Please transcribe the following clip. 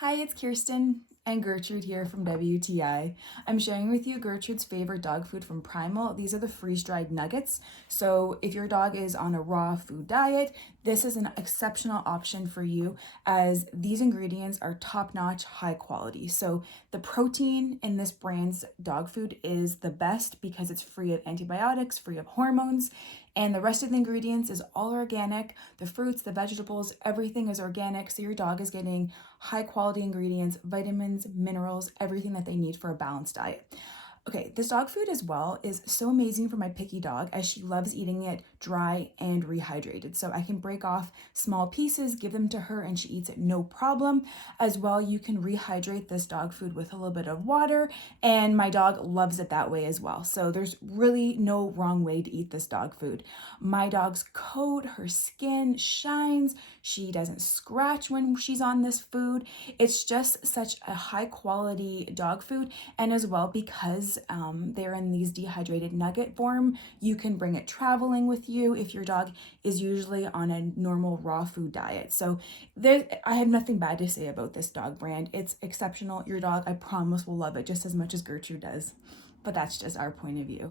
Hi, it's Kirsten and Gertrude here from WTI. I'm sharing with you Gertrude's favorite dog food from Primal. These are the freeze-dried nuggets. So if your dog is on a raw food diet, this is an exceptional option for you as these ingredients are top-notch, high quality. So the protein in this brand's dog food is the best because it's free of antibiotics, free of hormones, and the rest of the ingredients is all organic. The fruits, the vegetables, everything is organic. So your dog is getting high quality ingredients, vitamins, minerals, everything that they need for a balanced diet. Okay, this dog food as well is so amazing for my picky dog as she loves eating it dry and rehydrated. So I can break off small pieces, give them to her, and she eats it no problem. As well, you can rehydrate this dog food with a little bit of water, and my dog loves it that way as well. So there's really no wrong way to eat this dog food. My dog's coat, her skin shines. She doesn't scratch when she's on this food. It's just such a high quality dog food, and as well because they're in these dehydrated nugget form, you can bring it traveling with you if your dog is usually on a normal raw food diet. So I have nothing bad to say about this dog brand. It's exceptional. Your dog, I promise, will love it just as much as Gertrude does. But that's just our point of view.